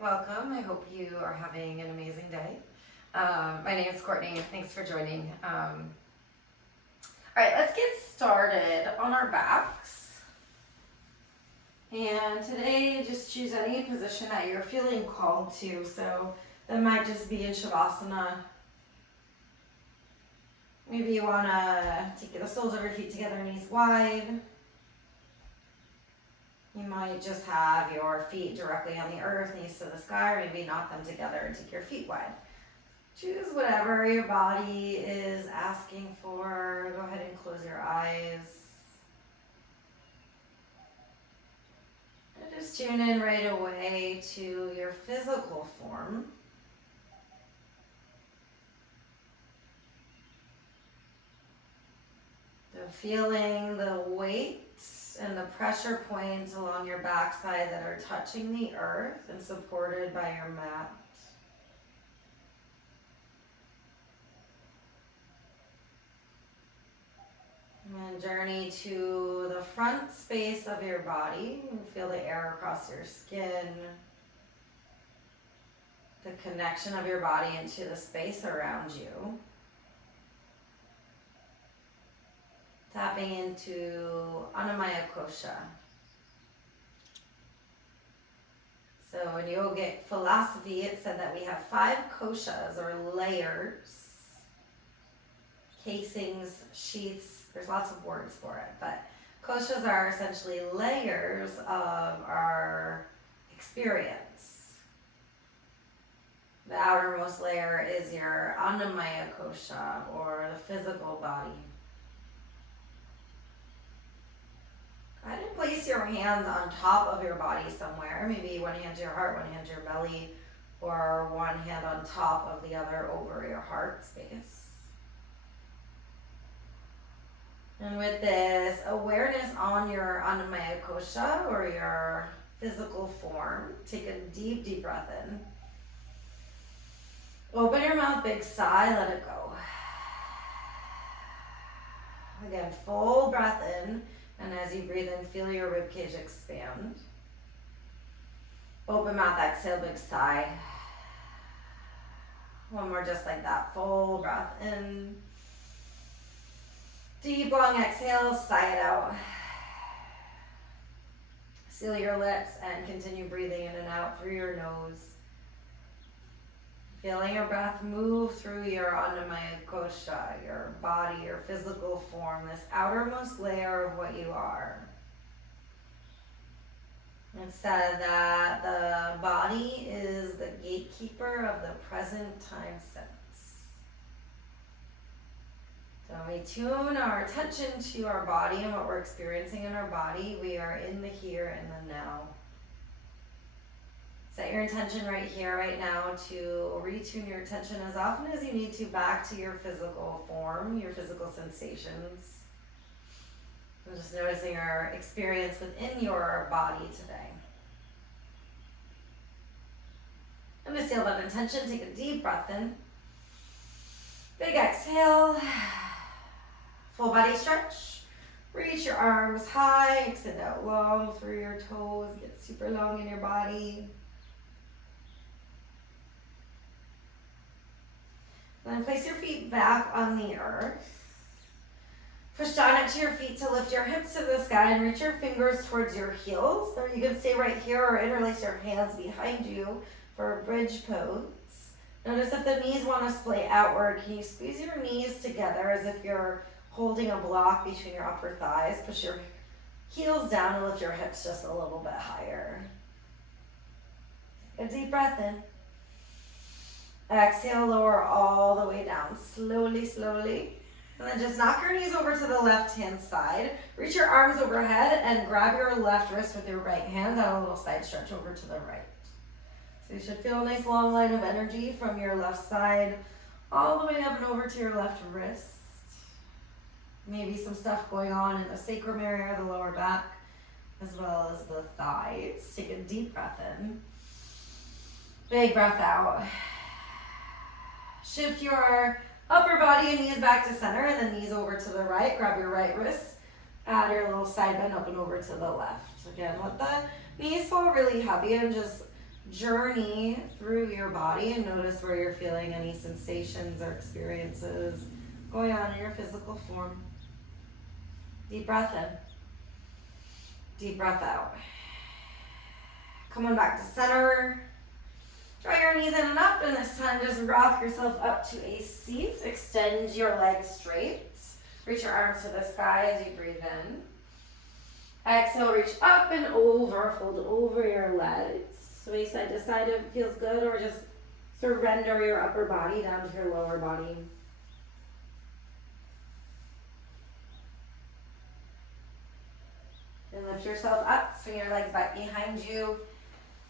Welcome. I hope you are having an amazing day. My name is Courtney. Thanks for joining. All right, let's get started on our backs. And today, just choose any position that you're feeling called to. So that might just be in Shavasana. Maybe you want to take the soles of your feet together, knees wide. You might just have your feet directly on the earth, knees to the sky, or maybe knock them together and take your feet wide. Choose whatever your body is asking for. Go ahead and close your eyes. And just tune in right away to your physical form. So feeling the weight and the pressure points along your backside that are touching the earth and supported by your mat. And journey to the front space of your body. Feel the air across your skin. The connection of your body into the space around you. Tapping into Annamaya Kosha. So in yogic philosophy, it said that we have 5 koshas, or layers, casings, sheaths. There's lots of words for it, but koshas are essentially layers of our experience. The outermost layer is your Annamaya Kosha, or the physical body. Go ahead and place your hands on top of your body somewhere. Maybe one hand to your heart, one hand to your belly, or one hand on top of the other over your heart space. And with this awareness on your Annamaya Kosha, or your physical form, take a deep, deep breath in. Open your mouth, big sigh, let it go. Again, full breath in. And as you breathe in, feel your ribcage expand. Open mouth, exhale, big sigh. One more just like that, full breath in. Deep, long exhale, sigh it out. Seal your lips and continue breathing in and out through your nose. Feeling your breath move through your Annamaya Kosha, your body, your physical form, this outermost layer of what you are. It said that the body is the gatekeeper of the present time sense. So when we tune our attention to our body and what we're experiencing in our body, we are in the here and the now. Set your intention right here, right now, to retune your attention as often as you need to back to your physical form, your physical sensations. And just noticing your experience within your body today. And to seal that intention, take a deep breath in. Big exhale. Full body stretch. Reach your arms high, extend out long through your toes, get super long in your body. Then place your feet back on the earth. Push down into your feet to lift your hips to the sky and reach your fingers towards your heels. Or you can stay right here or interlace your hands behind you for a bridge pose. Notice if the knees want to splay outward, can you squeeze your knees together as if you're holding a block between your upper thighs. Push your heels down and lift your hips just a little bit higher. Take a deep breath in. Exhale, lower all the way down, slowly, slowly. And then just knock your knees over to the left-hand side. Reach your arms overhead and grab your left wrist with your right hand and a little side stretch over to the right. So you should feel a nice long line of energy from your left side all the way up and over to your left wrist. Maybe some stuff going on in the sacrum area, the lower back, as well as the thighs. Take a deep breath in. Big breath out. Shift your upper body and knees back to center, and then knees over to the right. Grab your right wrist. Add your little side bend up and over to the left. Again, let the knees fall really heavy and just journey through your body and notice where you're feeling any sensations or experiences going on in your physical form. Deep breath in. Deep breath out. Coming back to center. Draw your knees in and up, and this time just rock yourself up to a seat. Extend your legs straight. Reach your arms to the sky as you breathe in. Exhale, reach up and over, fold over your legs. Sway side to side if it feels good, or just surrender your upper body down to your lower body. And lift yourself up, swing your legs back behind you.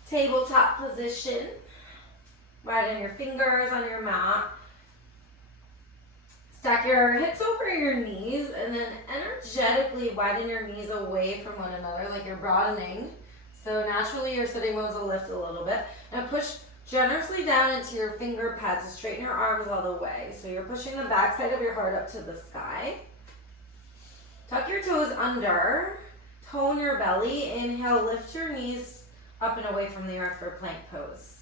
Tabletop position. Widen your fingers on your mat. Stack your hips over your knees and then energetically widen your knees away from one another like you're broadening. So naturally your sitting bones will lift a little bit. Now push generously down into your finger pads to straighten your arms all the way. So you're pushing the backside of your heart up to the sky. Tuck your toes under. Tone your belly. Inhale, lift your knees up and away from the earth for plank pose.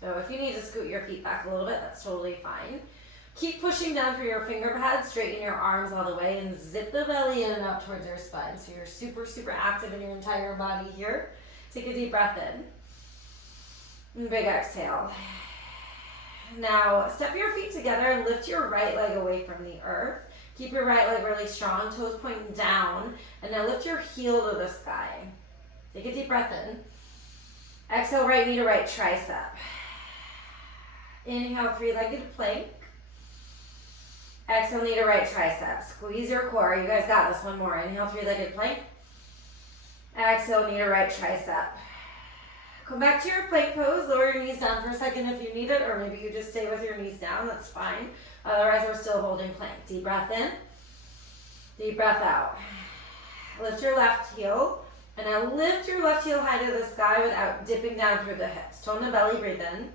So if you need to scoot your feet back a little bit, that's totally fine. Keep pushing down through your finger pads, straighten your arms all the way, and zip the belly in and up towards your spine. So you're super, super active in your entire body here. Take a deep breath in. And big exhale. Now, step your feet together and lift your right leg away from the earth. Keep your right leg really strong, toes pointing down. And now lift your heel to the sky. Take a deep breath in. Exhale, right knee to right tricep. Inhale, three-legged plank. Exhale, knee to right tricep. Squeeze your core. You guys got this. One more. Inhale, three-legged plank. Exhale, knee to right tricep. Come back to your plank pose. Lower your knees down for a second if you need it, or maybe you just stay with your knees down. That's fine. Otherwise, we're still holding plank. Deep breath in. Deep breath out. Lift your left heel. And now lift your left heel high to the sky without dipping down through the hips. Tone the belly. Breathe in.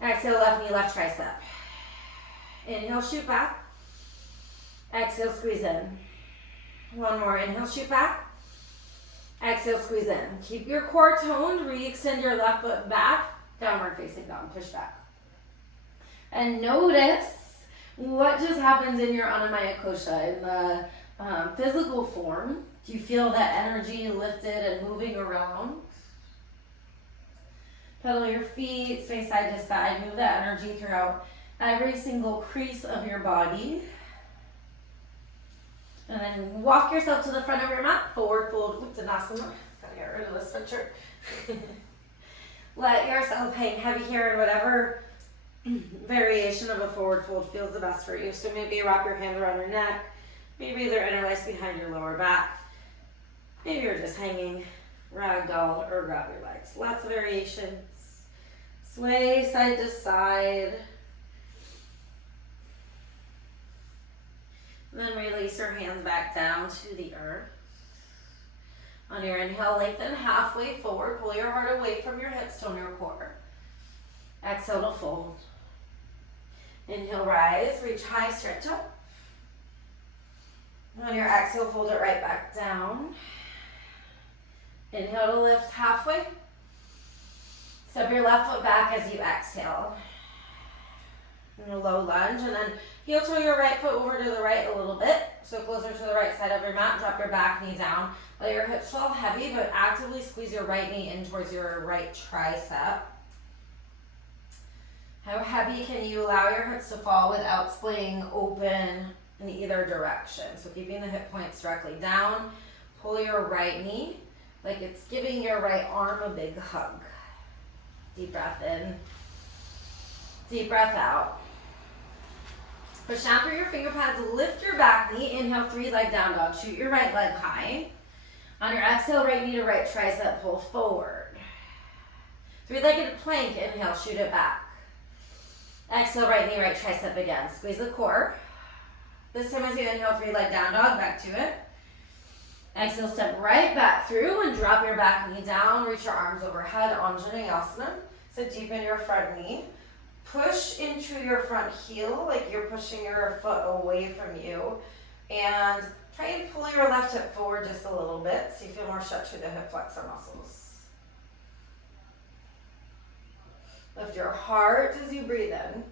Exhale, left knee, left tricep. Inhale, shoot back. Exhale, squeeze in. One more. Inhale, shoot back. Exhale, squeeze in. Keep your core toned. Re-extend your left foot back. Downward facing dog. Push back. And notice what just happens in your Annamaya Kosha, in the physical form. Do you feel that energy lifted and moving around? Pedal your feet, sway side to side. Move that energy throughout every single crease of your body. And then walk yourself to the front of your mat. Forward fold Uttanasana. Gotta get rid of this sweatshirt. Let yourself hang heavy here in whatever variation of a forward fold feels the best for you. So maybe wrap your hands around your neck. Maybe they're interlaced behind your lower back. Maybe you're just hanging ragdoll or grab your legs. Lots of variations. Sway side to side. And then release your hands back down to the earth. On your inhale, lengthen halfway forward. Pull your heart away from your hips, tone your core. Exhale to fold. Inhale, rise. Reach high, stretch up. On your exhale, fold it right back down. Inhale to lift halfway. Step your left foot back as you exhale. In a low lunge, and then heel toe your right foot over to the right a little bit, so closer to the right side of your mat. Drop your back knee down. Let your hips fall heavy, but actively squeeze your right knee in towards your right tricep. How heavy can you allow your hips to fall without splitting open in either direction? So keeping the hip points directly down. Pull your right knee like it's giving your right arm a big hug. Deep breath in. Deep breath out. Push down through your finger pads, lift your back knee. Inhale, three-leg down dog. Shoot your right leg high. On your exhale, right knee to right tricep, pull forward. Three-legged plank, inhale, shoot it back. Exhale, right knee, right tricep again. Squeeze the core. This time as you inhale, three-leg down dog, back to it. Exhale, step right back through and drop your back knee down. Reach your arms overhead, Anjaneyasana. So deepen your front knee. Push into your front heel like you're pushing your foot away from you. And try and pull your left hip forward just a little bit so you feel more stretch through the hip flexor muscles. Lift your heart as you breathe in.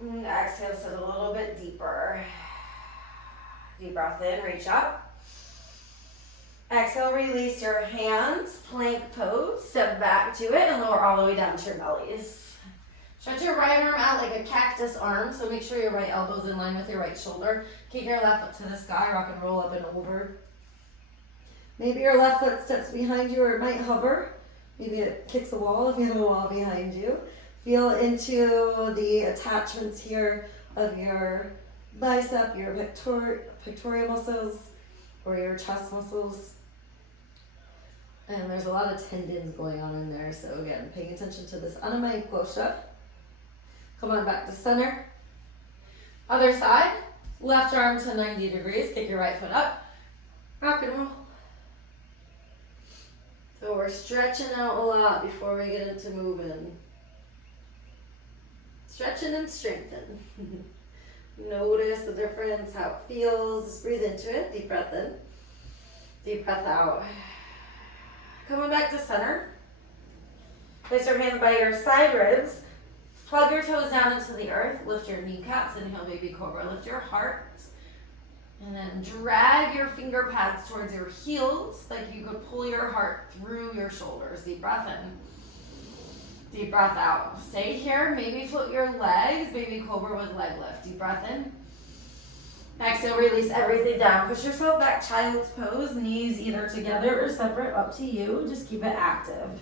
And exhale, sit a little bit deeper. Deep breath in, reach up. Exhale, release your hands, plank pose, step back to it, and lower all the way down to your bellies. Stretch your right arm out like a cactus arm, so make sure your right elbow's in line with your right shoulder. Kick your left up to the sky, rock and roll up and over. Maybe your left foot steps behind you, or it might hover. Maybe it kicks the wall if you have a wall behind you. Feel into the attachments here of your bicep, your pectoral muscles, or your chest muscles. And there's a lot of tendons going on in there. So again, paying attention to this Annamaya Kosha. Come on back to center. Other side, left arm to 90 degrees. Kick your right foot up. Rock and roll. So we're stretching out a lot before we get into moving. Stretching and strengthen. Notice the difference, how it feels. Just breathe into it. Deep breath in. Deep breath out. Coming back to center. Place your hands by your side ribs. Plug your toes down into the earth. Lift your kneecaps. Inhale, baby cobra. Lift your heart. And then drag your finger pads towards your heels, like you could pull your heart through your shoulders. Deep breath in. Deep breath out. Stay here. Maybe float your legs. Baby cobra with leg lift. Deep breath in. Exhale, release everything down. Push yourself back, child's pose. Knees either together or separate, up to you. Just keep it active.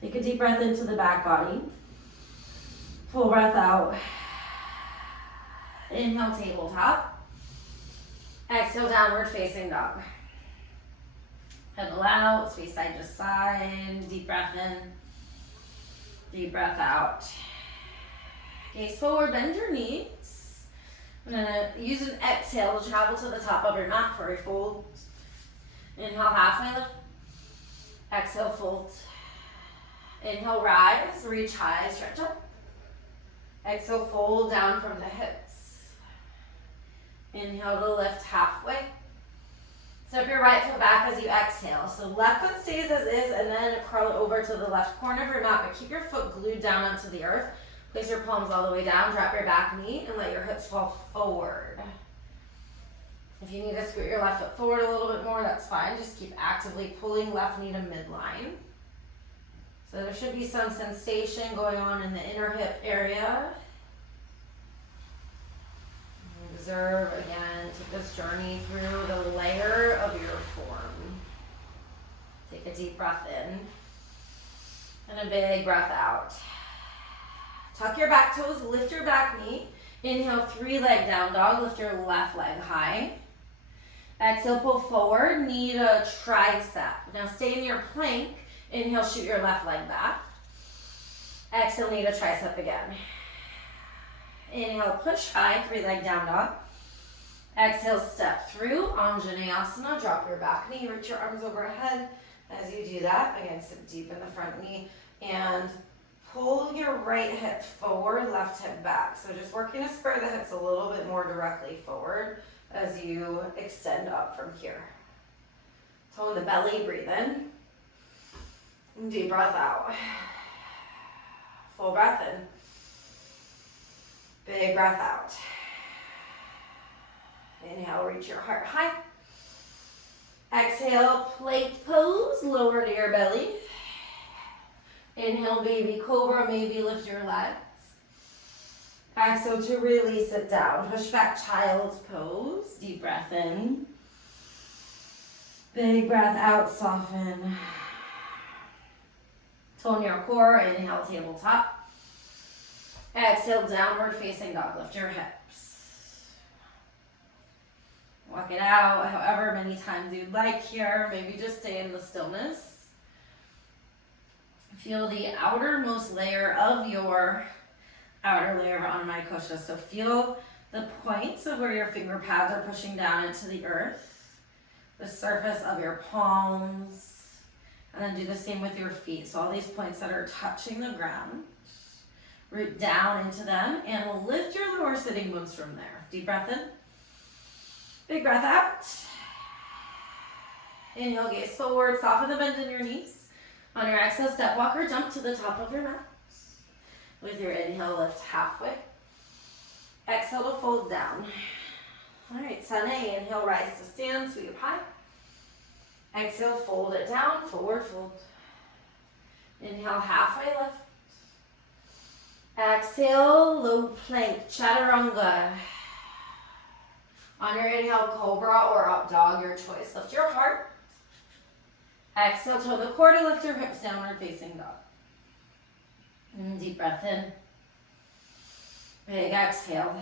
Take a deep breath into the back body. Full breath out. Inhale, tabletop. Exhale, downward facing dog. Pedal out, space side to side. Deep breath in. Deep breath out. Gaze forward, bend your knees. I'm gonna use an exhale to travel to the top of your mat for a fold. Inhale, halfway lift. Exhale, fold. Inhale, rise, reach high, stretch up. Exhale, fold down from the hips. Inhale to lift halfway. Step your right foot back as you exhale. So left foot stays as is, and then curl it over to the left corner of your mat, but keep your foot glued down onto the earth. Place your palms all the way down, drop your back knee, and let your hips fall forward. If you need to scoot your left foot forward a little bit more, that's fine. Just keep actively pulling left knee to midline. So there should be some sensation going on in the inner hip area. Observe again, take this journey through the layer of your form. Take a deep breath in and a big breath out. Tuck your back toes, lift your back knee. Inhale, 3-leg down dog, lift your left leg high. Exhale, pull forward, knee to tricep. Now stay in your plank. Inhale, shoot your left leg back. Exhale, knee to tricep again. Inhale, push high, 3-leg down dog. Exhale, step through, Anjaneyasana. Drop your back knee, reach your arms overhead. As you do that, again, sit deep in the front knee and pull your right hip forward, left hip back. So just working to spur the hips a little bit more directly forward as you extend up from here. Tone the belly, breathe in. Deep breath out. Full breath in. Big breath out. Inhale, reach your heart high. Exhale, plank pose, lower to your belly. Inhale, baby cobra, maybe lift your legs. Exhale to release it down. Push back, child's pose. Deep breath in. Big breath out, soften. Tone your core, inhale, tabletop. Exhale, downward facing dog. Lift your hips. Walk it out however many times you'd like here. Maybe just stay in the stillness. Feel the outermost layer of your outer layer of Annamaya Kosha. So feel the points of where your finger pads are pushing down into the earth, the surface of your palms, and then do the same with your feet. So all these points that are touching the ground, root down into them, and we'll lift your lower sitting bones from there. Deep breath in, big breath out. Inhale, gaze forward, soften the bend in your knees. On your exhale, step walker, jump to the top of your mat. With your inhale, lift halfway. Exhale to fold down. All right, Sane, inhale, rise to stand, sweep up high. Exhale, fold it down, forward fold. Inhale, halfway lift. Exhale, low plank, chaturanga. On your inhale, cobra or up dog, your choice. Lift your heart. Exhale, toe the core to lift your hips, downward facing dog. And deep breath in. Big exhale.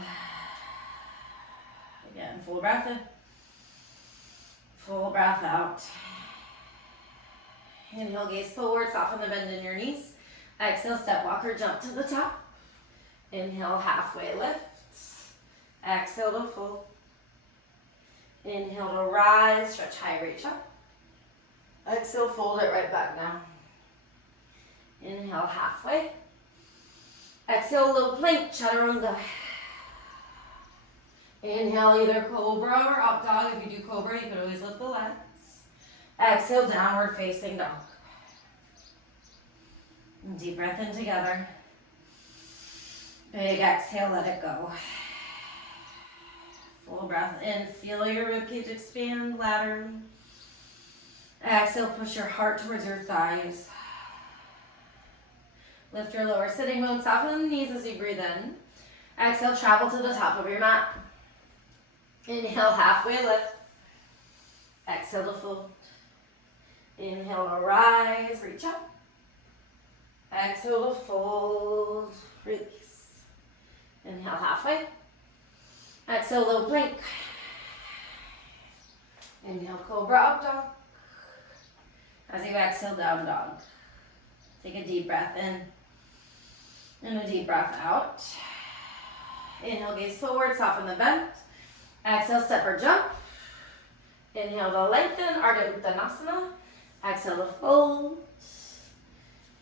Again, full breath in. Full breath out. Inhale, gaze forward, soften the bend in your knees. Exhale, step walker, jump to the top. Inhale, halfway lift. Exhale to fold. Inhale to rise, stretch high, reach up. Exhale, fold it right back now. Inhale, halfway. Exhale, low plank, chaturanga. Inhale, either cobra or up dog. If you do cobra, you can always lift the legs. Exhale, downward facing dog. Deep breath in together. Big exhale, let it go. Full breath in, feel your ribcage expand laterally. Exhale, push your heart towards your thighs. Lift your lower sitting bones, soften the knees as you breathe in. Exhale, travel to the top of your mat. Inhale, halfway lift. Exhale to fold. Inhale to rise, reach up. Exhale to fold, release. Inhale, halfway. Exhale, low plank. Inhale, cobra, up dog. As you exhale, down dog. Take a deep breath in and a deep breath out. Inhale, gaze forward, soften the bend. Exhale, step or jump. Inhale to lengthen, Ardha Uttanasana. Exhale to fold.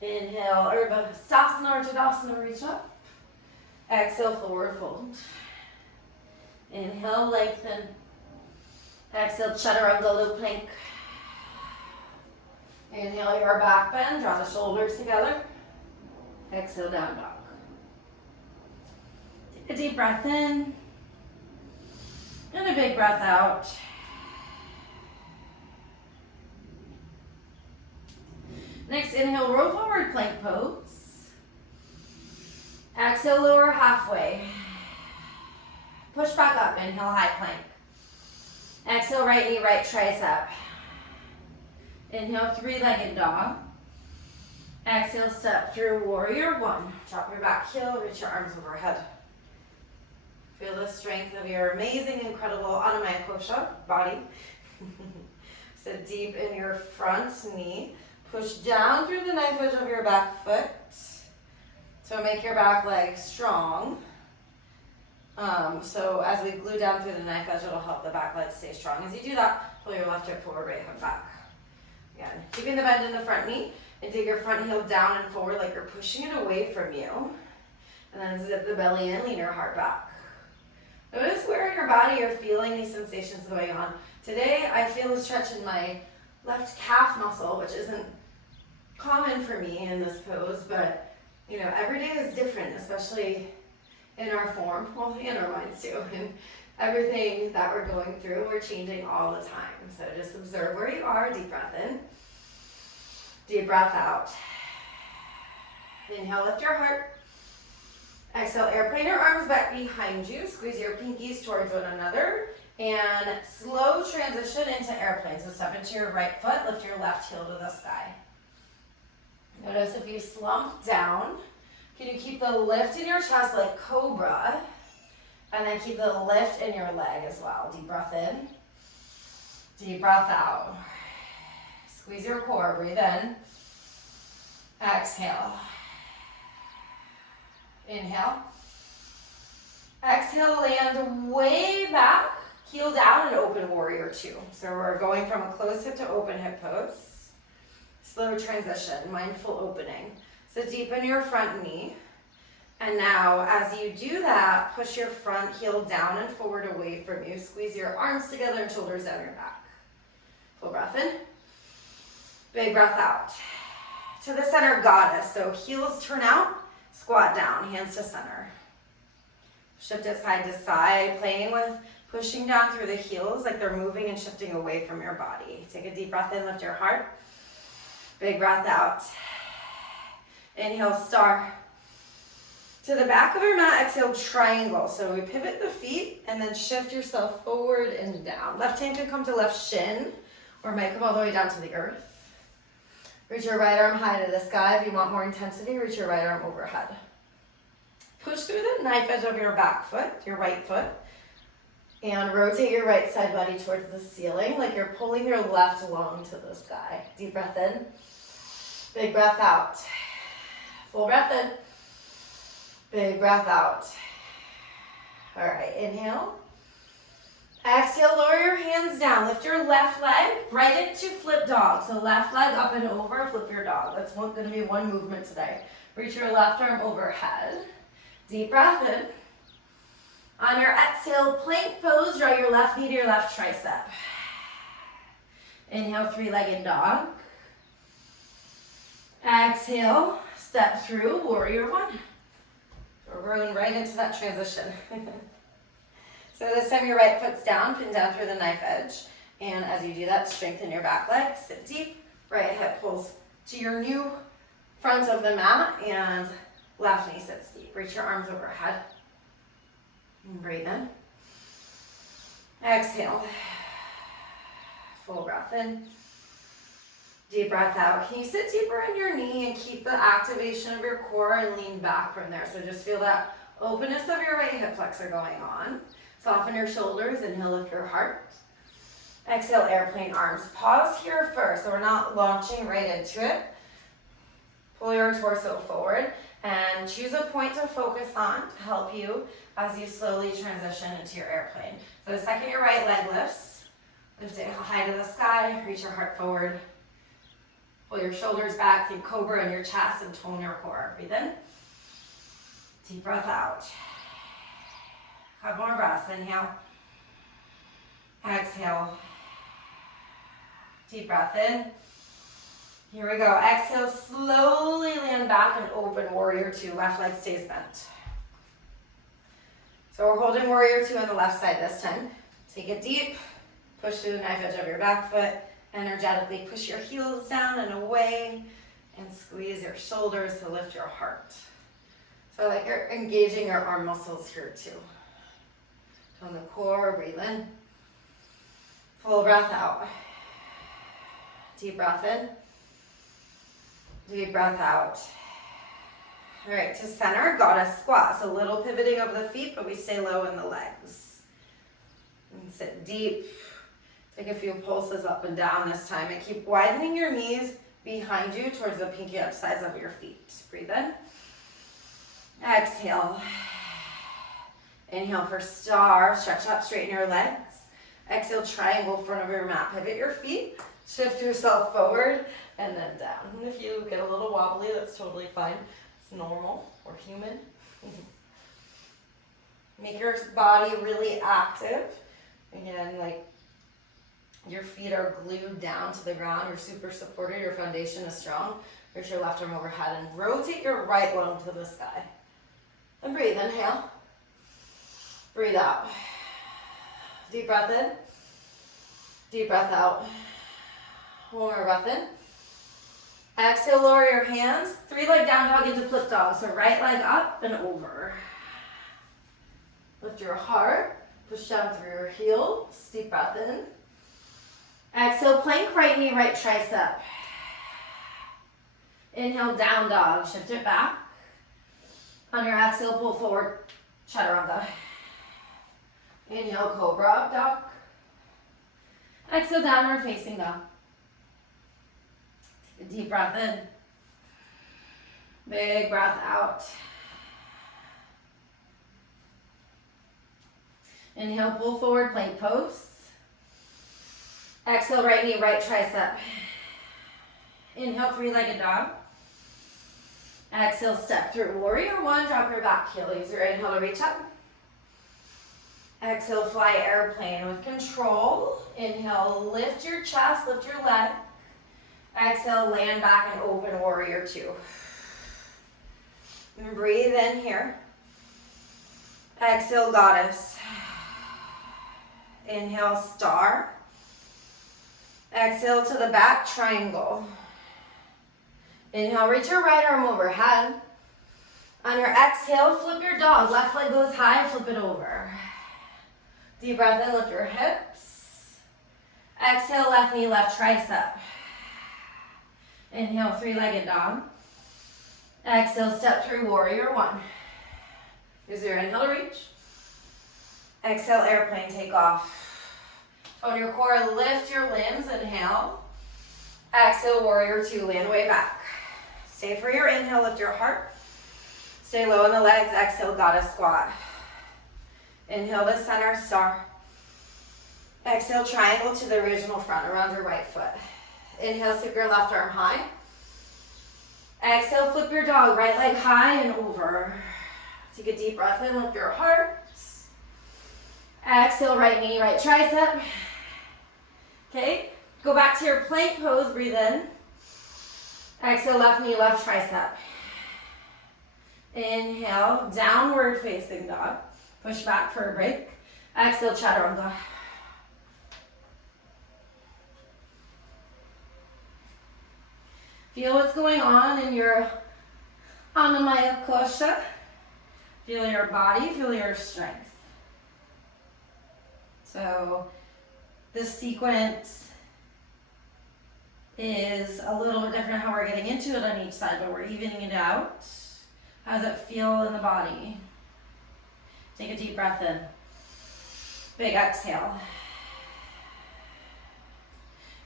Inhale, Urdhva Hastasana or Tadasana, reach up. Exhale, forward fold. Inhale, lengthen. Exhale, chaturanga, low plank. Inhale, your back bend, draw the shoulders together. Exhale, down dog. Take a deep breath in. And a big breath out. Next, inhale, roll forward, plank pose. Exhale, lower halfway. Push back up, inhale, high plank. Exhale, right knee, right tricep. Inhale, three-legged dog. Exhale, step through warrior one. Drop your back heel, reach your arms overhead. Feel the strength of your amazing, incredible Annamaya Kosha body. Sit deep in your front knee. Push down through the knife edge of your back foot. So make your back leg strong. So as we glue down through the knife edge, it'll help the back leg stay strong. As you do that, pull your left hip forward, right hip back. Again, keeping the bend in the front knee, and take your front heel down and forward like you're pushing it away from you. And then zip the belly in, lean your heart back. Notice where in your body you're feeling these sensations going on. Today, I feel a stretch in my left calf muscle, which isn't common for me in this pose, but you know, every day is different, especially in our form, well, in our minds too, and everything that we're going through, we're changing all the time. So just observe where you are, deep breath in, deep breath out. Inhale, lift your heart. Exhale, airplane your arms back behind you, squeeze your pinkies towards one another, and slow transition into airplane. So step into your right foot, lift your left heel to the sky. Notice if you slump down, can you keep the lift in your chest like cobra, and then keep the lift in your leg as well. Deep breath in, deep breath out. Squeeze your core, breathe in. Exhale. Inhale. Exhale, land way back, heel down, and open warrior two. So we're going from a closed hip to open hip pose. Slow transition, mindful opening. So deepen your front knee. And now, as you do that, push your front heel down and forward away from you. Squeeze your arms together and shoulders down your back. Full breath in. Big breath out. to the center goddess. So heels turn out, squat down, hands to center. Shift it side to side, playing with pushing down through the heels like they're moving and shifting away from your body. Take a deep breath in, lift your heart. Big breath out. Inhale, star. To the back of your mat, exhale, triangle. So we pivot the feet and then shift yourself forward and down. Left hand can come to left shin or might come all the way down to the earth. Reach your right arm high to the sky. If you want more intensity, reach your right arm overhead. Push through the knife edge of your back foot, your right foot, and rotate your right side body towards the ceiling like you're pulling your left lung to the sky. Deep breath in, big breath out. Full breath in, big breath out. All right, inhale. Exhale, lower your hands down. Lift your left leg right into flip dog. So left leg up and over, flip your dog. That's going to be one movement today. Reach your left arm overhead. Deep breath in. On your exhale, plank pose, draw your left knee to your left tricep. Inhale, three-legged dog. Exhale, step through, warrior one. We're rolling right into that transition. So this time your right foot's down, pin down through the knife edge. And as you do that, strengthen your back leg, sit deep. Right hip pulls to your new front of the mat and left knee sits deep. Reach your arms overhead. And breathe in. Exhale. Full breath in. Deep breath out. Can you sit deeper in your knee and keep the activation of your core and lean back from there? So just feel that openness of your right hip flexor going on. Soften your shoulders. Inhale, lift your heart. Exhale, airplane arms. Pause here first, so we're not launching right into it. Pull your torso forward and choose a point to focus on to help you as you slowly transition into your airplane. So the second your right leg lifts, lift it high to the sky, reach your heart forward. Pull your shoulders back, think cobra in your chest and tone your core. Breathe in. Deep breath out. Couple more breaths. Inhale. Exhale. Deep breath in. Here we go. Exhale, slowly land back and open warrior two. Left leg stays bent. So we're holding warrior two on the left side this time. Take it deep. Push through the knife edge of your back foot. Energetically push your heels down and away and squeeze your shoulders to lift your heart. So like you're engaging your arm muscles here too. Tone the core, breathe in. Full breath out. Deep breath in. Deep breath out. All right, to center, goddess squat. So little pivoting of the feet, but we stay low in the legs. And sit deep. Take a few pulses up and down this time. And keep widening your knees behind you towards the pinky up sides of your feet. Breathe in. Exhale. Inhale for star. Stretch up, straighten your legs. Exhale, triangle front of your mat. Pivot your feet. Shift yourself forward and then down. And if you get a little wobbly, that's totally fine. It's normal. We're human. Make your body really active. Again, like your feet are glued down to the ground. You're super supported. Your foundation is strong. Reach your left arm overhead and rotate your right lung to the sky. And breathe. Inhale. Breathe out. Deep breath in. Deep breath out. One more breath in. Exhale, lower your hands. Three leg down dog into flip dog. So right leg up and over. Lift your heart. Push down through your heels. Deep breath in. Exhale, plank, right knee, right tricep. Inhale, down dog. Shift it back. On your exhale, pull forward. Chaturanga. Inhale, cobra up dog. Exhale, downward facing dog. Take a deep breath in. Big breath out. Inhale, pull forward, plank pose. Exhale, right knee, right tricep. Inhale, three-legged dog. Exhale, step through warrior one, drop your back heel. Use your inhale to reach up. Exhale, fly airplane with control. Inhale, lift your chest, lift your leg. Exhale, land back and open warrior two. And breathe in here. Exhale, goddess. Inhale, star. Exhale to the back, triangle. Inhale, reach your right arm overhead. On your exhale, flip your dog. Left leg goes high, flip it over. Deep breath in, lift your hips. Exhale, left knee, left tricep. Inhale, three-legged dog. Exhale, step through warrior one. Use your inhale to reach. Exhale, airplane, take off. On your core, lift your limbs, inhale. Exhale, warrior two, land way back. Stay for your inhale, lift your heart. Stay low in the legs, exhale, goddess squat. Inhale to center, star. Exhale, triangle to the original front around your right foot. Inhale, sweep your left arm high. Exhale, flip your dog, right leg high and over. Take a deep breath in, lift your heart. Exhale, right knee, right tricep. Okay, go back to your plank pose, breathe in. Exhale, left knee, left tricep. Inhale, downward facing dog. Push back for a break. Exhale, chaturanga. Feel what's going on in your Annamaya Kosha. Feel your body, feel your strength. So this sequence is a little bit different how we're getting into it on each side, but we're evening it out. How does it feel in the body? Take a deep breath in. Big exhale.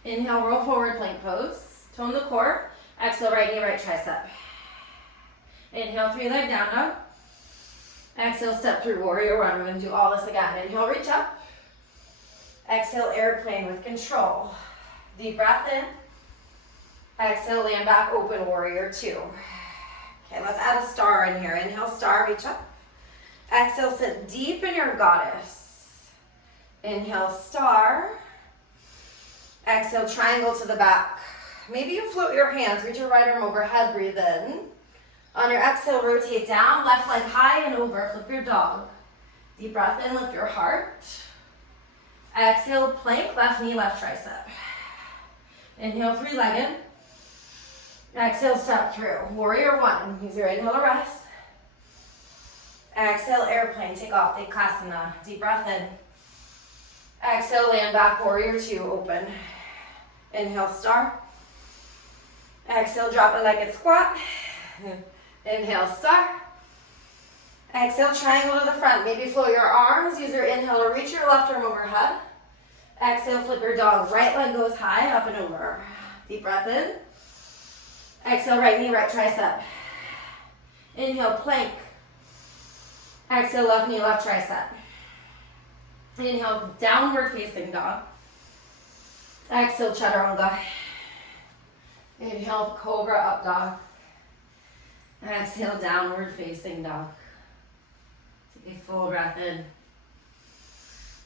Inhale, roll forward, plank pose. Tone the core. Exhale, right knee, right tricep. Inhale, three-leg down dog. Exhale, step through warrior one. We're going to do all this again. Inhale, reach up. Exhale, airplane with control. Deep breath in. Exhale, land back, open warrior two. Okay, let's add a star in here. Inhale, star, reach up. Exhale, sit deep in your goddess. Inhale, star. Exhale, triangle to the back. Maybe you float your hands, reach your right arm overhead, breathe in. On your exhale, rotate down, left leg high and over, flip your dog. Deep breath in, lift your heart. Exhale, plank, left knee, left tricep. Inhale, three-legged. Exhale, step through. Warrior one, use your inhale to rest. Exhale, airplane, take off, Dekasana. Deep breath in. Exhale, land back, warrior two, open. Inhale, star. Exhale, drop a legged squat. Inhale, star. Exhale, triangle to the front. Maybe float your arms. Use your inhale to reach your left arm overhead. Exhale, flip your dog. Right leg goes high, up and over. Deep breath in. Exhale, right knee, right tricep. Inhale, plank. Exhale, left knee, left tricep. Inhale, downward facing dog. Exhale, chaturanga. Inhale, cobra up dog. Exhale, downward facing dog. Take a full breath in.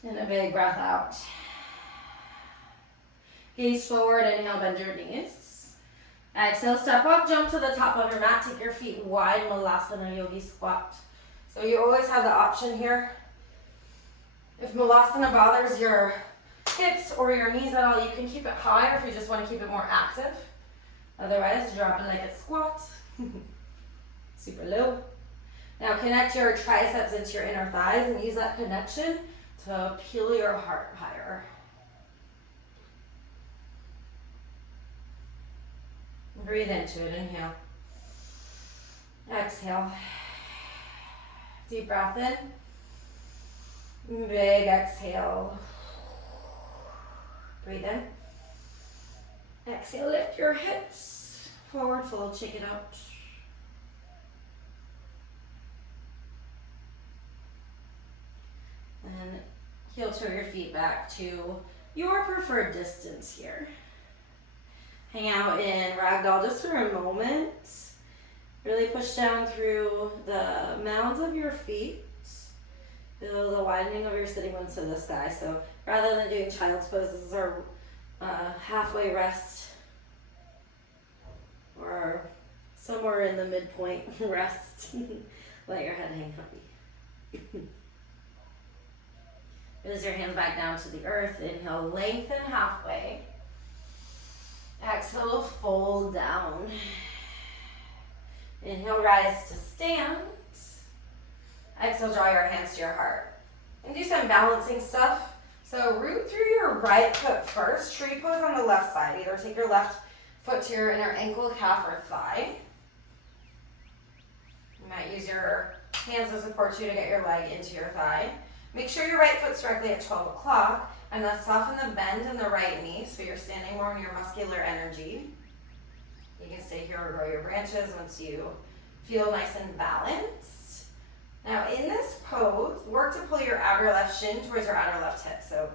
And a big breath out. Gaze forward, inhale, bend your knees. Exhale, step up, jump to the top of your mat. Take your feet wide, Malasana Yogi squat. So you always have the option here. If Malasana bothers your hips or your knees at all, you can keep it higher if you just want to keep it more active. Otherwise, drop it like a squat. Super low. Now connect your triceps into your inner thighs and use that connection to peel your heart higher. Breathe into it, inhale. Exhale. Deep breath in. Big exhale. Breathe in. Exhale, lift your hips. Forward fold, shake it out. And heel toe your feet back to your preferred distance here. Hang out in ragdoll just for a moment. Really push down through the mounds of your feet. Feel the widening of your sitting bones to the sky. So rather than doing child's pose, this is our halfway rest or somewhere in the midpoint. Rest. Let your head hang heavy. Raise your hands back down to the earth. Inhale, lengthen halfway. Exhale, fold down. Inhale, rise to stand. Exhale, draw your hands to your heart. And do some balancing stuff. So root through your right foot first. Tree pose on the left side. Either take your left foot to your inner ankle, calf, or thigh. You might use your hands as support too to get your leg into your thigh. Make sure your right foot's directly at 12 o'clock, and then soften the bend in the right knee so you're standing more in your muscular energy. You can stay here or grow your branches once you feel nice and balanced. Now in this pose, work to pull your outer left shin towards your outer left hip. So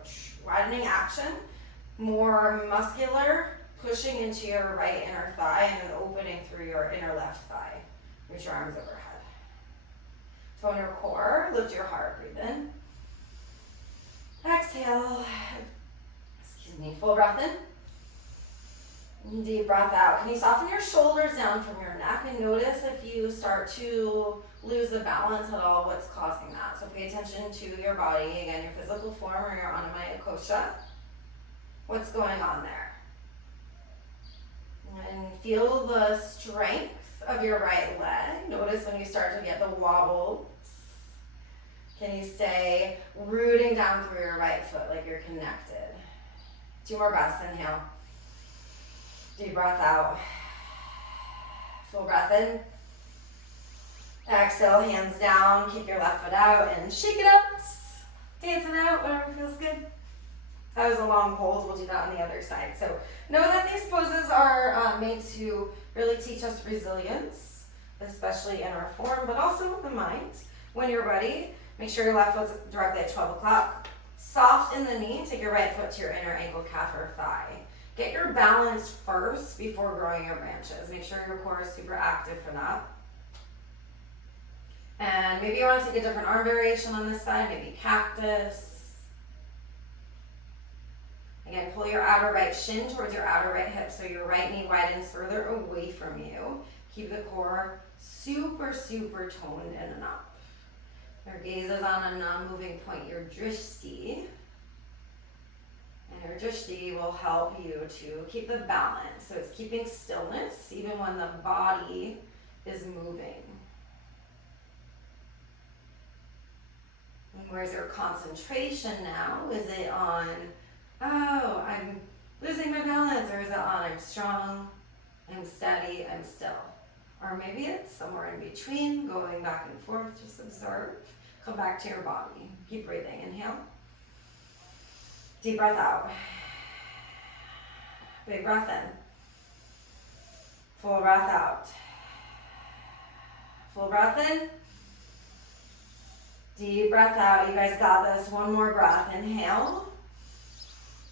widening action, more muscular, pushing into your right inner thigh and then opening through your inner left thigh. Reach your arms overhead. Tone your core, lift your heart, breathe in. Exhale. Excuse me, full breath in. Deep breath out. Can you soften your shoulders down from your neck and notice if you start to lose the balance at all, what's causing that? So pay attention to your body, again, your physical form or your Annamaya Kosha. What's going on there? And feel the strength of your right leg. Notice when you start to get the wobbles. Can you stay rooting down through your right foot like you're connected? 2 more breaths. Inhale. Deep breath out. Full breath in. Exhale, hands down. Kick your left foot out and shake it up. Dancing out, whatever feels good. That was a long hold. We'll do that on the other side. So know that these poses are made to really teach us resilience, especially in our form, but also with the mind. When you're ready, make sure your left foot's directly at 12 o'clock. Soft in the knee. Take your right foot to your inner ankle, calf, or thigh. Get your balance first before growing your branches. Make sure your core is super active for that. And maybe you want to take a different arm variation on this side, maybe cactus. Again, pull your outer right shin towards your outer right hip so your right knee widens further away from you. Keep the core super, super toned in and up. Your gaze is on a non-moving point, your drishti. And your drishti will help you to keep the balance. So it's keeping stillness even when the body is moving. And where's your concentration now? Is it on, oh, I'm losing my balance, or is it on, I'm strong, I'm steady, I'm still? Or maybe it's somewhere in between, going back and forth. Just observe. Come back to your body. Keep breathing. Inhale. Deep breath out. Big breath in. Full breath out. Full breath in. Deep breath out. You guys got this. One more breath. Inhale.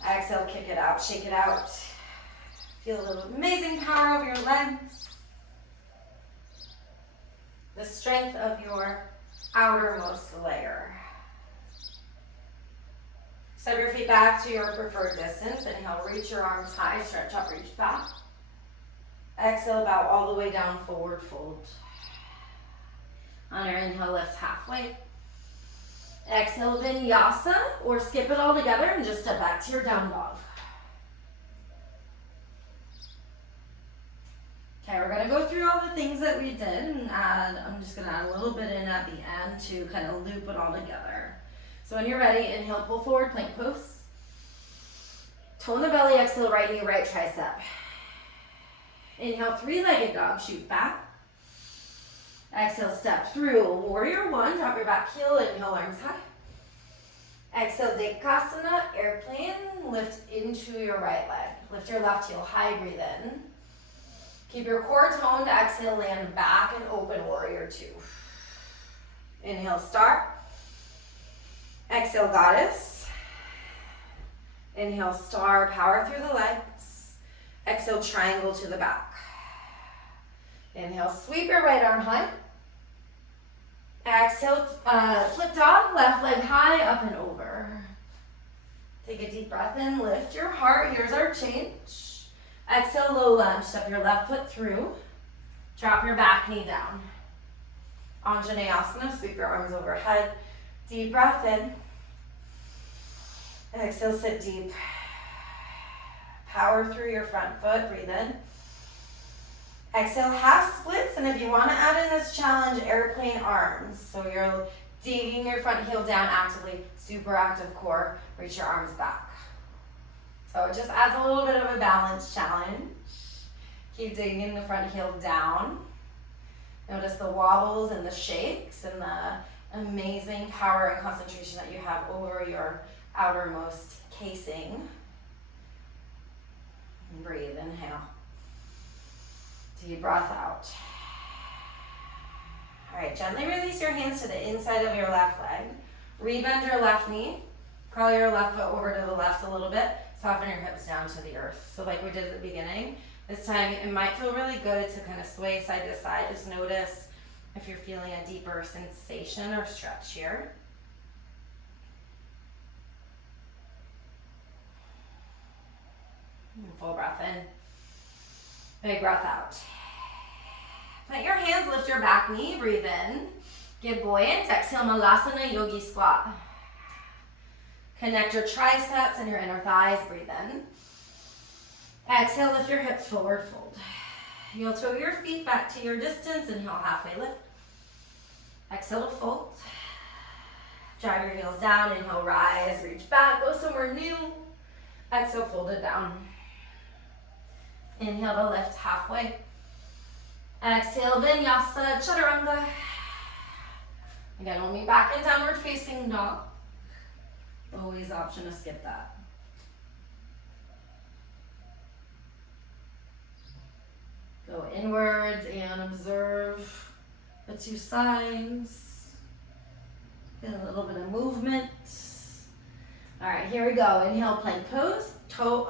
Exhale, kick it out. Shake it out. Feel the amazing power of your legs. The strength of your outermost layer. Step your feet back to your preferred distance. Inhale, reach your arms high, stretch up, reach back. Exhale, bow all the way down, forward fold. On your inhale, lift halfway. Exhale, Vinyasa, or skip it all together and just step back to your down dog. Okay, we're gonna go through all the things that we did and I'm just gonna add a little bit in at the end to kind of loop it all together. So when you're ready, inhale, pull forward, plank pose. Tone the belly, exhale, right knee, right tricep. Inhale, 3-legged dog, shoot back. Exhale, step through, warrior 1, drop your back heel, inhale, arms high. Exhale, Dekasana, airplane, lift into your right leg. Lift your left heel high, breathe in. Keep your core toned, exhale, land back and open, warrior 2. Inhale, star. Exhale, goddess. Inhale, star, power through the legs. Exhale, triangle to the back. Inhale, sweep your right arm high. Exhale, flip dog, left leg high, up and over. Take a deep breath in, lift your heart. Here's our change. Exhale, low lunge. Step your left foot through. Drop your back knee down. Anjaneyasana, sweep your arms overhead. Deep breath in. Exhale, sit deep. Power through your front foot, breathe in. Exhale, half splits, and if you want to add in this challenge, airplane arms. So you're digging your front heel down actively, super active core, reach your arms back. So it just adds a little bit of a balance challenge. Keep digging the front heel down. Notice the wobbles and the shakes and the amazing power and concentration that you have over your outermost casing. And breathe, inhale. Deep breath out. All right, gently release your hands to the inside of your left leg. Rebend your left knee. Curl your left foot over to the left a little bit. Soften your hips down to the earth. So like we did at the beginning, this time it might feel really good to kind of sway side to side. Just notice if you're feeling a deeper sensation or stretch here. And full breath in. Big breath out. Plant your hands, lift your back knee, breathe in. Get buoyant, exhale, Malasana Yogi Squat. Connect your triceps and your inner thighs, breathe in. Exhale, lift your hips forward, fold. You'll toe your feet back to your distance, inhale, halfway lift. Exhale to fold. Drive your heels down, inhale, rise, reach back, go somewhere new. Exhale, fold it down. Inhale to lift halfway. Exhale, Vinyasya, Chaturanga. Again, we'll meet back in downward facing dog. Always option to skip that. Go inwards and observe the two sides. Get a little bit of movement. All right, here we go. Inhale, plank pose. Tone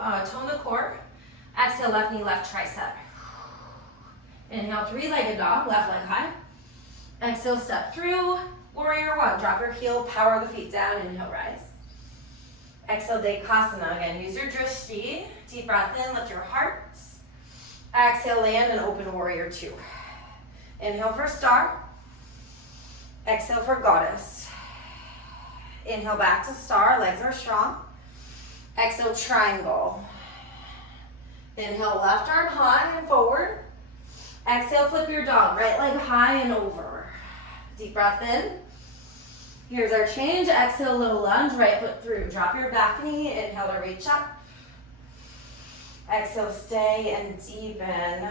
the core. Exhale, left knee, left tricep. Inhale, three-legged dog, left leg high. Exhale, step through. Warrior one. Drop your heel, power the feet down, inhale, rise. Exhale, Dekasana. Again, use your drishti. Deep breath in, lift your heart. Exhale, land and open warrior two. Inhale for star. Exhale for goddess. Inhale back to star, legs are strong. Exhale, triangle. Inhale, left arm high and forward. Exhale, flip your dog, right leg high and over. Deep breath in. Here's our change. Exhale, little lunge, right foot through. Drop your back knee, inhale to reach up. Exhale, stay and deepen.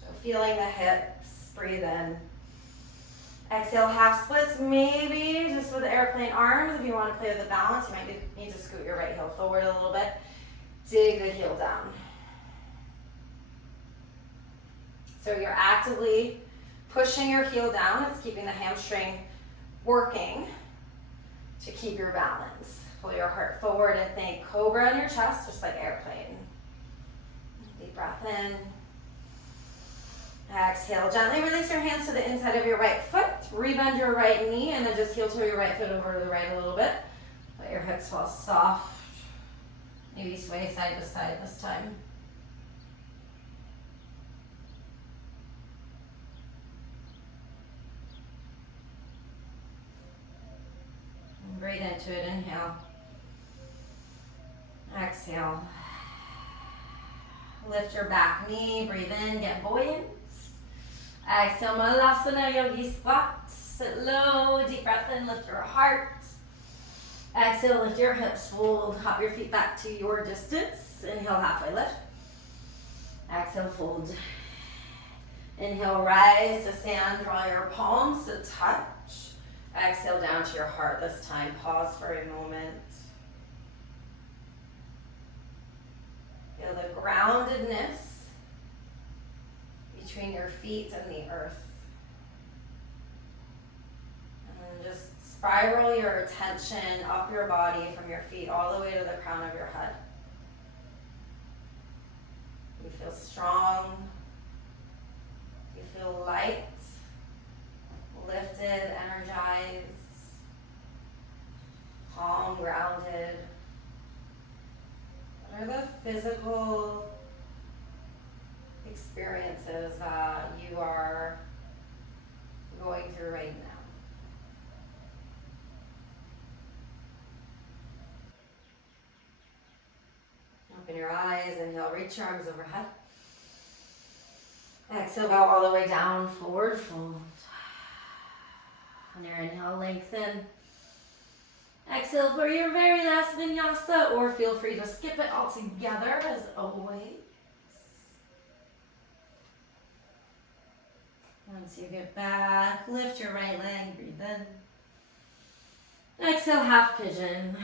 So feeling the hips, breathe in. Exhale, half splits, maybe just with the airplane arms. If you want to play with the balance, you might need to scoot your right heel forward a little bit. Dig the heel down. So you're actively pushing your heel down. It's keeping the hamstring working to keep your balance. Pull your heart forward and think cobra on your chest, just like airplane. Deep breath in. Exhale, gently release your hands to the inside of your right foot. Rebend your right knee and then just heel toe your right foot over to the right a little bit. Let your hips fall soft. Maybe sway side to side this time. And breathe into it, inhale. Exhale. Lift your back knee, breathe in, get buoyant. Exhale, Malasana Yogi Squat. Sit low, deep breath in, lift your heart. Exhale, lift your hips, fold, hop your feet back to your distance. Inhale, halfway lift. Exhale, fold. Inhale, rise to stand, draw your palms to touch. Exhale, down to your heart this time. Pause for a moment. Feel the groundedness between your feet and the earth. And just spiral your attention up your body from your feet all the way to the crown of your head. You feel strong. You feel light, lifted, energized, calm, grounded. What are the physical experiences that you are going through right now? Open your eyes, inhale, reach your arms overhead. Exhale, bow all the way down, forward fold. On your inhale, lengthen. Exhale for your very last vinyasa, or feel free to skip it altogether as always. Once you get back, lift your right leg, breathe in. Exhale, half pigeon.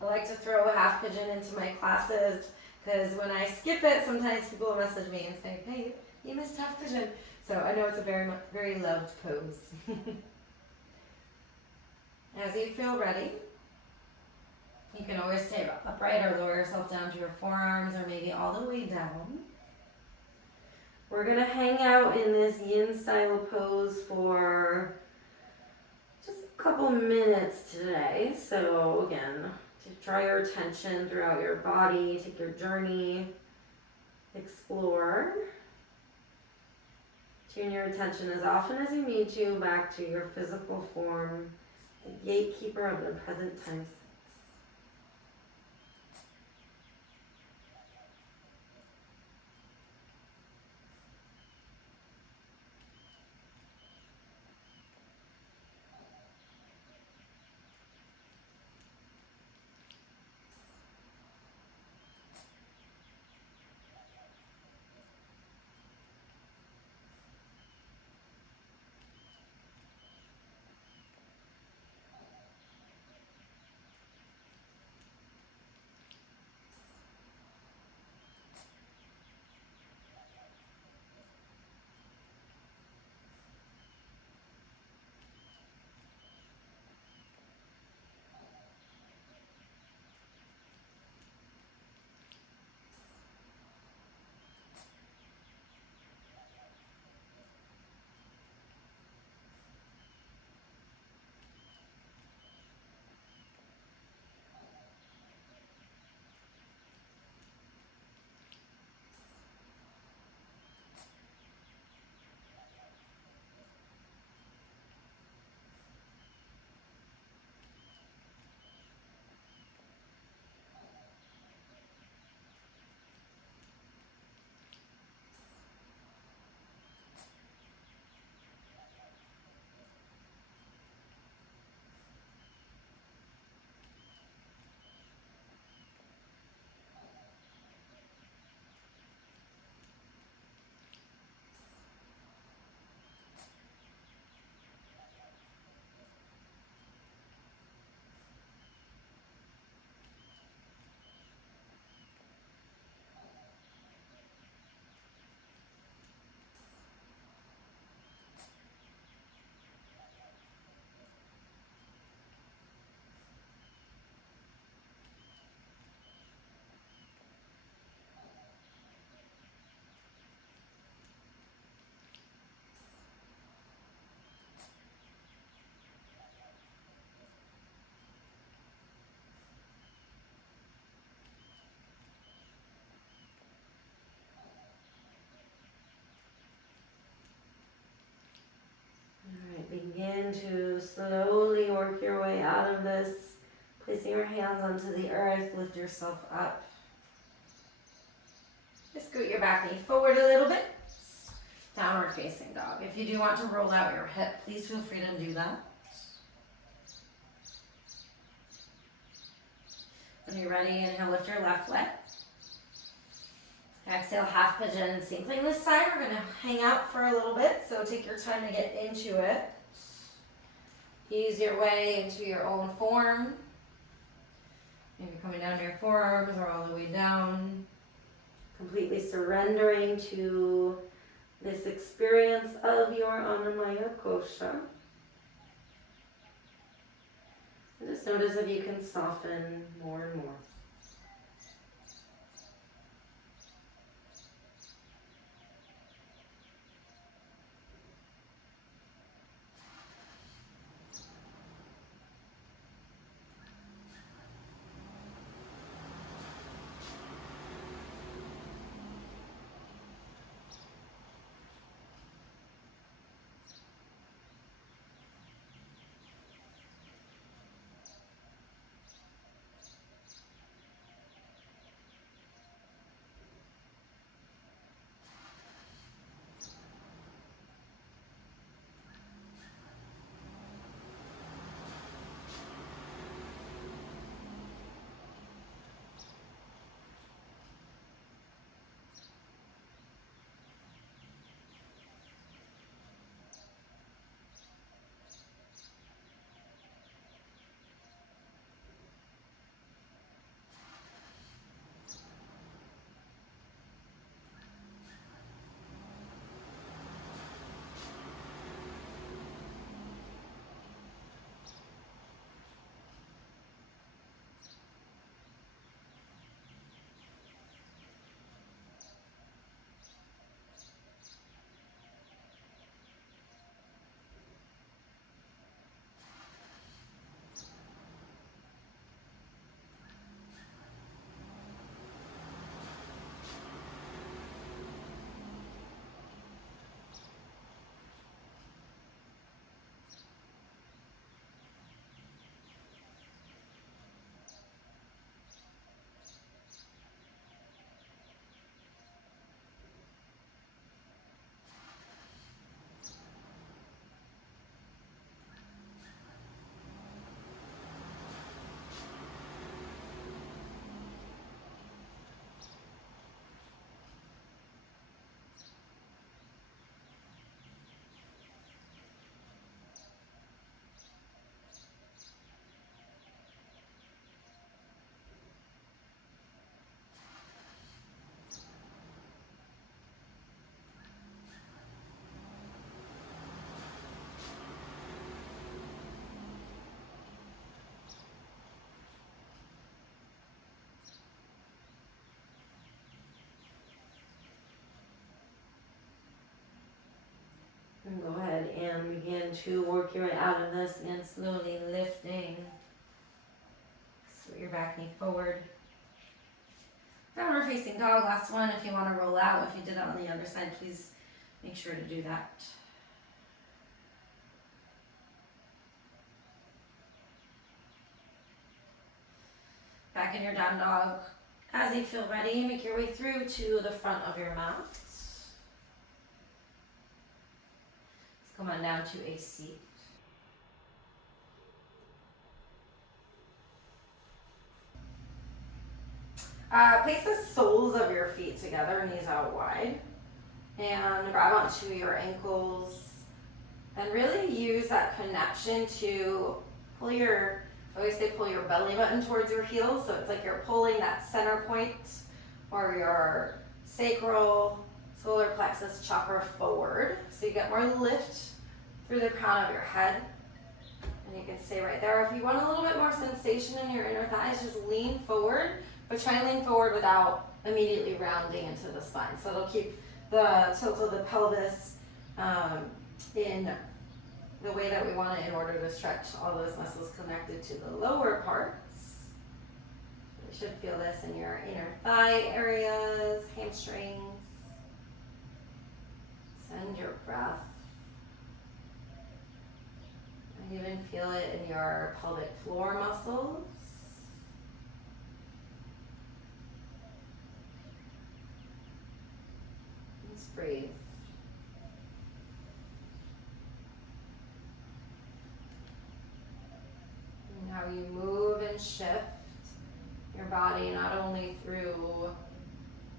I like to throw a half pigeon into my classes because when I skip it, sometimes people will message me and say, hey, you missed half pigeon. So I know it's a very loved pose. As you feel ready, you can always stay upright or lower yourself down to your forearms or maybe all the way down. We're going to hang out in this yin style pose for just a couple minutes today. So again, to draw your attention throughout your body, take your journey, explore. Tune your attention as often as you need to back to your physical form, the gatekeeper of the present time. Begin to slowly work your way out of this, placing your hands onto the earth, lift yourself up. Just scoot your back knee forward a little bit. Downward facing dog. If you do want to roll out your hip, please feel free to do that. When you're ready, inhale, lift your left leg. Exhale, half pigeon. Same thing this side. We're going to hang out for a little bit, so take your time to get into it. Ease your way into your own form. Maybe coming down to your forearms or all the way down. Completely surrendering to this experience of your Annamaya Kosha. And just notice if you can soften more and more. And begin to work your way out of this and slowly lifting. Scoot your back knee forward. Downward facing dog, last one. If you want to roll out, if you did it on the other side, please make sure to do that. Back in your down dog. As you feel ready, make your way through to the front of your mat. Let's come on down to a seat. Place the soles of your feet together, knees out wide, and grab onto your ankles, and really use that connection to pull your, I always say pull your belly button towards your heels, so it's like you're pulling that center point or your sacral solar plexus chakra forward, so you get more lift through the crown of your head. And you can stay right there. If you want a little bit more sensation in your inner thighs, just lean forward, but try and lean forward without immediately rounding into the spine. So it'll keep the tilt of the pelvis in the way that we want it in order to stretch all those muscles connected to the lower parts. You should feel this in your inner thigh areas, hamstrings. Send your breath. And even feel it in your pelvic floor muscles. Just breathe. And how you move and shift your body not only through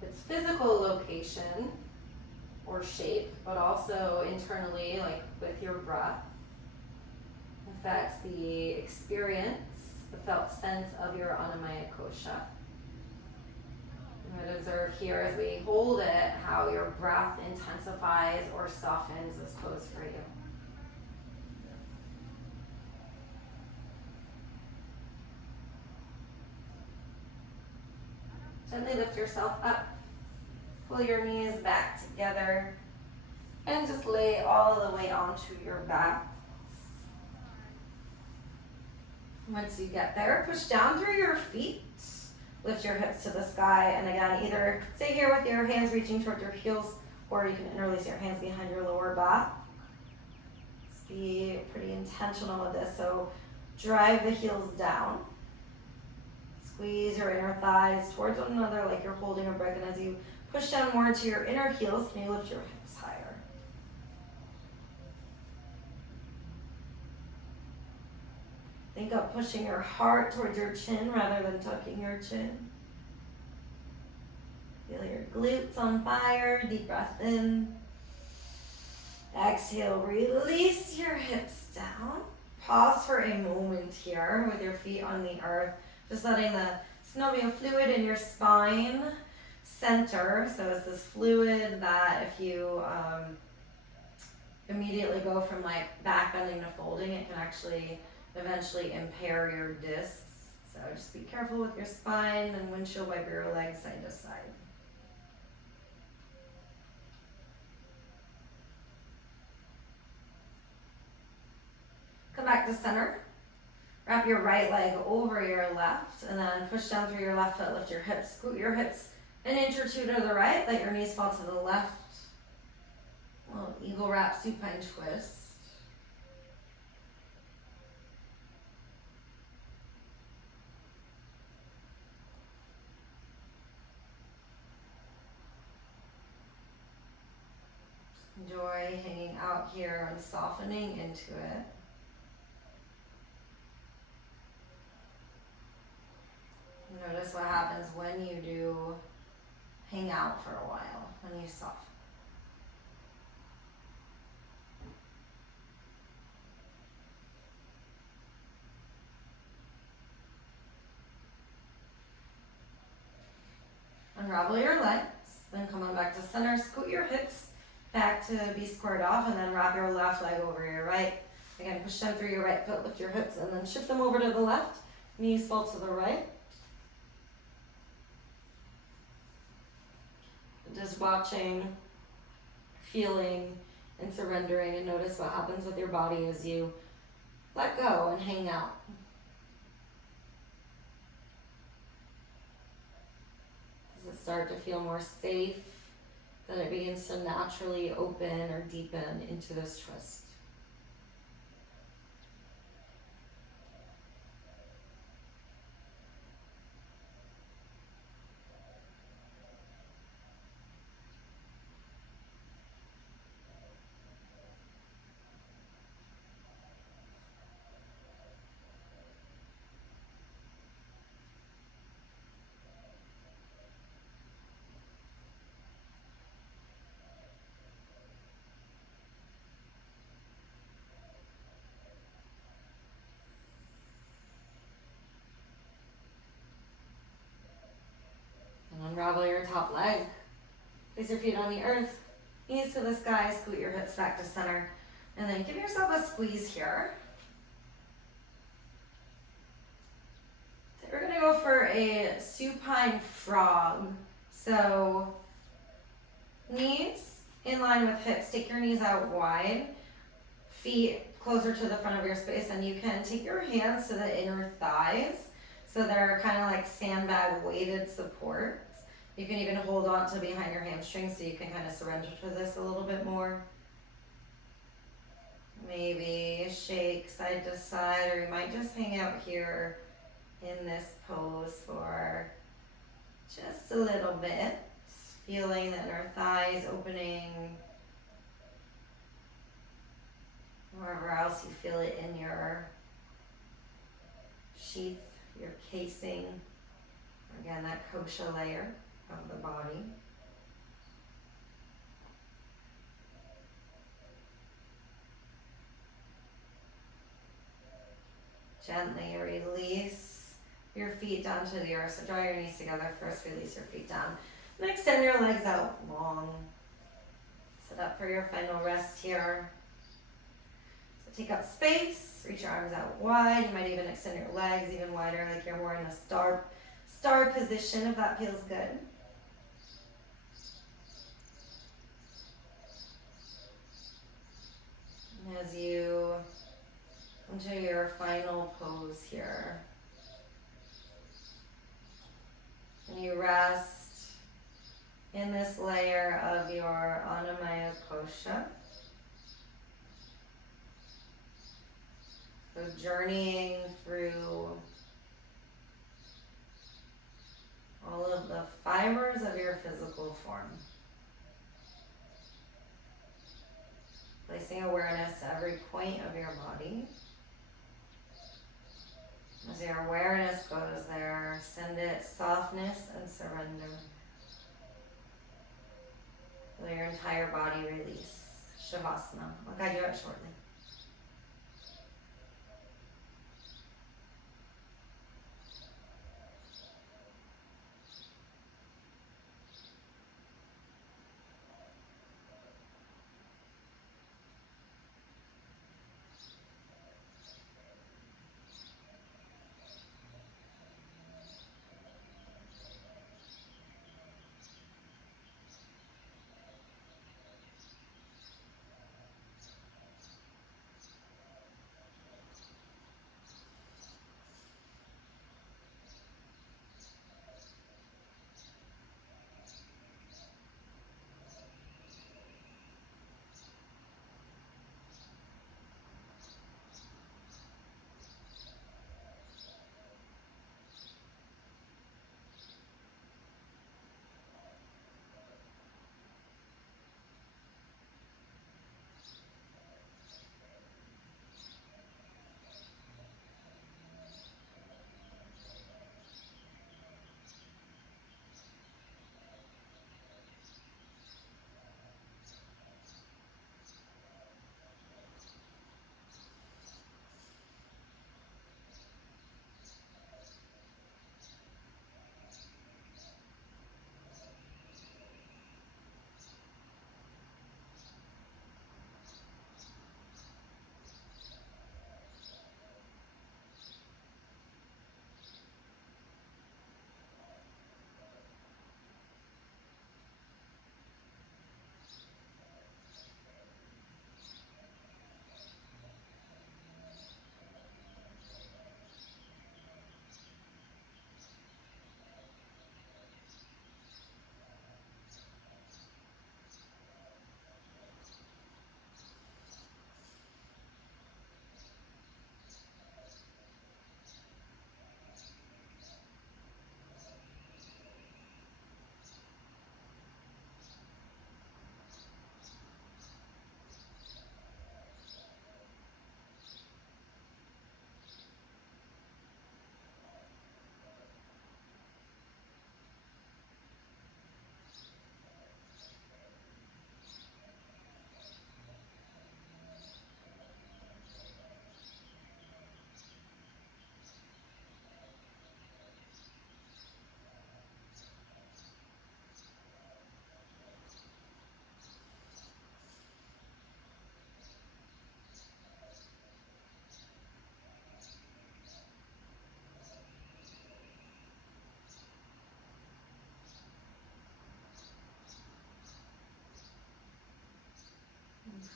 its physical location or shape, but also internally, like with your breath, affects the experience, the felt sense of your Annamaya Kosha. You might observe here as we hold it how your breath intensifies or softens this pose for you. Gently lift yourself up, pull your knees back together, and just lay all the way onto your back. Once you get there, push down through your feet, lift your hips to the sky, and again, either stay here with your hands reaching toward your heels, or you can interlace your hands behind your lower back. Just be pretty intentional with this, so drive the heels down. Squeeze your inner thighs towards one another like you're holding a brick, and as you push down more into your inner heels, can you lift your hips higher? Think of pushing your heart towards your chin rather than tucking your chin. Feel your glutes on fire. Deep breath in. Exhale, release your hips down. Pause for a moment here with your feet on the earth. Just letting the synovial fluid in your spine center. So it's this fluid that if you immediately go from like back bending to folding, it can actually eventually impair your discs. So just be careful with your spine and windshield wiper your legs side to side. Come back to center. Wrap your right leg over your left and then push down through your left foot. Lift your hips, scoot your hips an inch or two to the right. Let your knees fall to the left. A little eagle wrap supine twist. Enjoy hanging out here and softening into it. Notice what happens when you do hang out for a while, when you soften. Unravel your legs, then come on back to center, scoot your hips back to be squared off, and then wrap your left leg over your right. Again, push down through your right foot, lift your hips, and then shift them over to the left. Knees fall to the right. Just watching, feeling and surrendering, and notice what happens with your body as you let go and hang out. Does it start to feel more safe? That it begins to naturally open or deepen into this twist. And unravel your top leg. Place your feet on the earth. Knees to the sky. Scoot your hips back to center. And then give yourself a squeeze here. So we're going to go for a supine frog. So knees in line with hips. Take your knees out wide. Feet closer to the front of your space. And you can take your hands to the inner thighs. So they're kind of like sandbag weighted supports. You can even hold on to behind your hamstrings so you can kind of surrender to this a little bit more. Maybe shake side to side, or you might just hang out here in this pose for just a little bit. Feeling the inner thighs opening. Wherever else you feel it in your sheath, your casing. Again, that kosha layer of the body. Gently release your feet down to the earth. So draw your knees together first, release your feet down. And extend your legs out long. Sit up for your final rest here. So take up space, reach your arms out wide. You might even extend your legs even wider, like you're more in a star position, if that feels good. And as you come to your final pose here, and you rest in this layer of your Annamaya Kosha. So journeying through all of the fibers of your physical form. Placing awareness at every point of your body. As your awareness goes there, send it softness and surrender. Feel your entire body release. Shavasana. I'll guide you out shortly.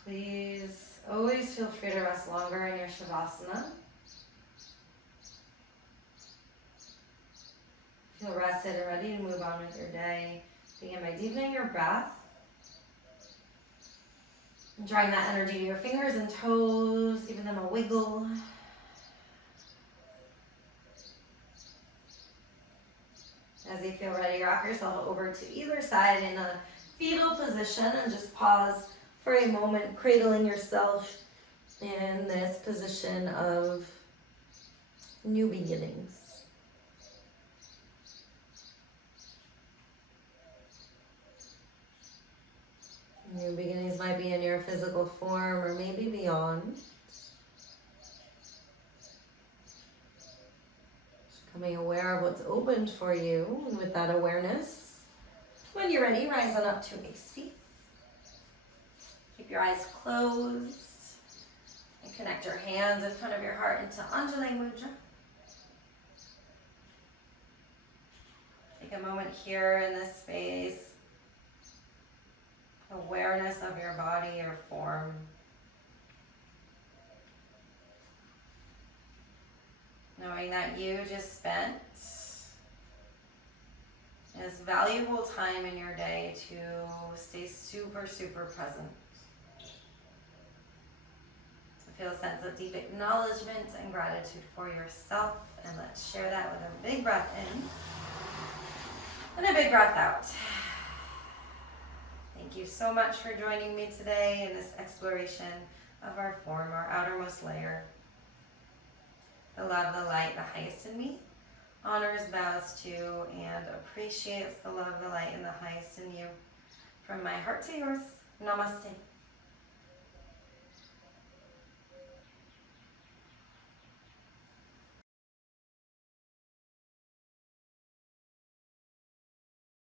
Please always feel free to rest longer in your Shavasana. Feel rested and ready to move on with your day. Begin by deepening your breath. And drawing that energy to your fingers and toes, giving them a wiggle. As you feel ready, rock yourself over to either side in a fetal position and just pause for a moment, cradling yourself in this position of new beginnings. New beginnings might be in your physical form or maybe beyond. Just becoming aware of what's opened for you, and with that awareness, when you're ready, rise on up to a seat. Keep your eyes closed and connect your hands in front of your heart into Anjali Mudra. Take a moment here in this space. Awareness of your body, your form. Knowing that you just spent this valuable time in your day to stay super, super present. So feel a sense of deep acknowledgement and gratitude for yourself, and let's share that with a big breath in and a big breath out. Thank you so much for joining me today in this exploration of our form, our outermost layer. The love, the light, the highest in me honors, bows to, and appreciates the love, the light, and the highest in you. From my heart to yours, namaste.